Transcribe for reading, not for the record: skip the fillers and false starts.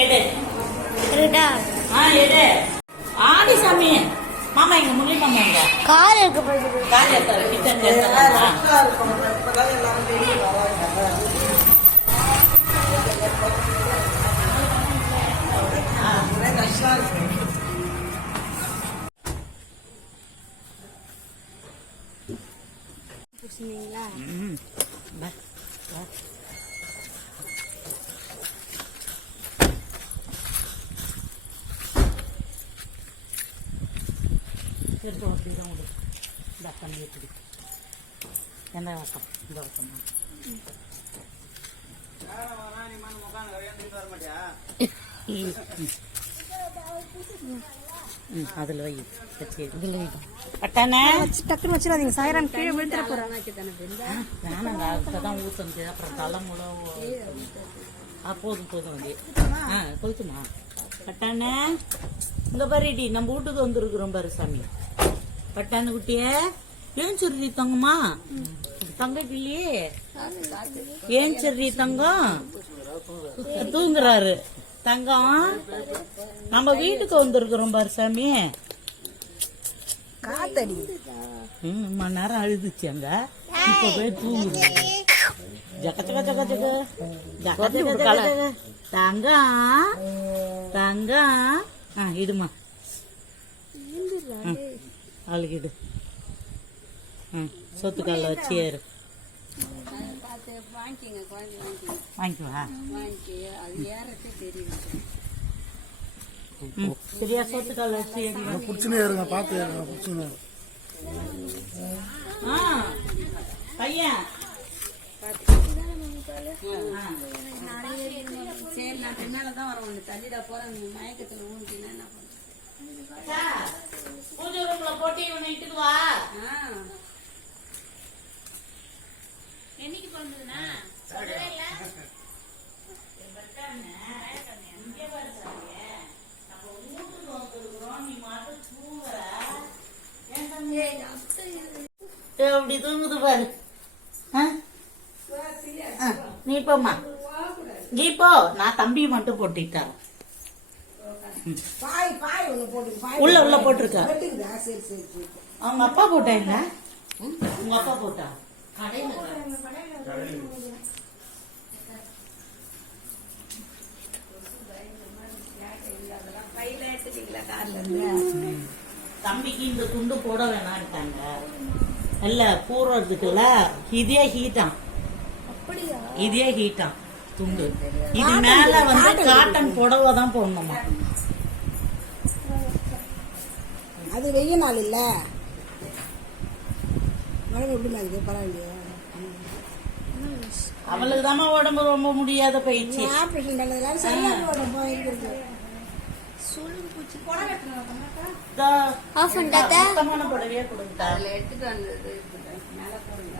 எடு ஆடி சாமி. மாமா இங்க முள்ளி மாமா இங்க கால் இருக்க போகுது. கால் எடுத்தாரு கிச்சன் எடுத்து அப்படிதான் விடு. இந்த பண்ணி எப்படி என்ன வக்கம் இந்த வக்கம் அதில் வை வச்சு இதில் வைக்கும் பட்டானே டக்குன்னு வச்சிடாதீங்க. சாயராம் கீழே விழுந்துட போறாங்க. வேணாங்க அதுக்கு தான் ஊற்றுந்து அப்புறம் தலைமுறை போதும் போதும் வந்து கொளுத்துமா பட்டானே. இந்த பாருடி நம்ம வீட்டுக்கு வந்துருக்குறோம் பாரு சாமி. பட்டானு குட்டிய ஏன் சொல்லி தங்கம்மா தங்கக்கு இல்லையே. ஏன் சொல்லி தங்கம் தூங்குறாரு தங்கம். நம்ம வீட்டுக்கு வந்திருக்கிறோம் பாரு சாமி. காத்தடி மணி நேரம் அழுதுச்சு அங்க. இப்ப போய் தூங்குது. ஜக்க ஜக்க ஜக்க ஜக்க ஜக்க ஜக்க ஜக்க தங்கம் தங்கம். இடுமா அழுகிடு. சொத்து காலில் வச்சு ஏறு. வாங்கிக்குவா சரியா? சொத்து காலில் வச்சு ஏறுங்க. பார்த்து பையன் சரி நான் பின்னாலதான் வரேன். தள்ளிடா போறேன். மயக்கத்துல ஊண்டினா என்ன பண்ண? பூஜை ரூம்ல போட்டு இவனை இட்டுக்கு வா. என்னைக்கு பிறந்ததுன்னா சொல்லவே இல்ல. அப்படி தூங்குது பாரு. நீ போமா நீ போ. நான் தம்பி மட்டும் போட்டுட்டான். உள்ள உள்ள போட்டிருக்கா. அவங்க அப்பா போட்டாங்க. உங்க அப்பா போட்டா தம்பிக்கு இந்த துண்டு போட வேணான்ட்டாங்க. இல்ல பூர்வத்துக்குள்ள இதே ஹீட்டான். இதே ஹீட்டான் துண்டு. இது மேல வந்து காட்டன் புடவை தான் போடணுமா. அது வெய்ய நாள் இல்ல. அவளுக்கு தான் உடம்பு ரொம்ப முடியாத போயிடுச்சு. புடவையே கொடுத்தா எடுத்துட்டு வந்தது மேல போடுங்க.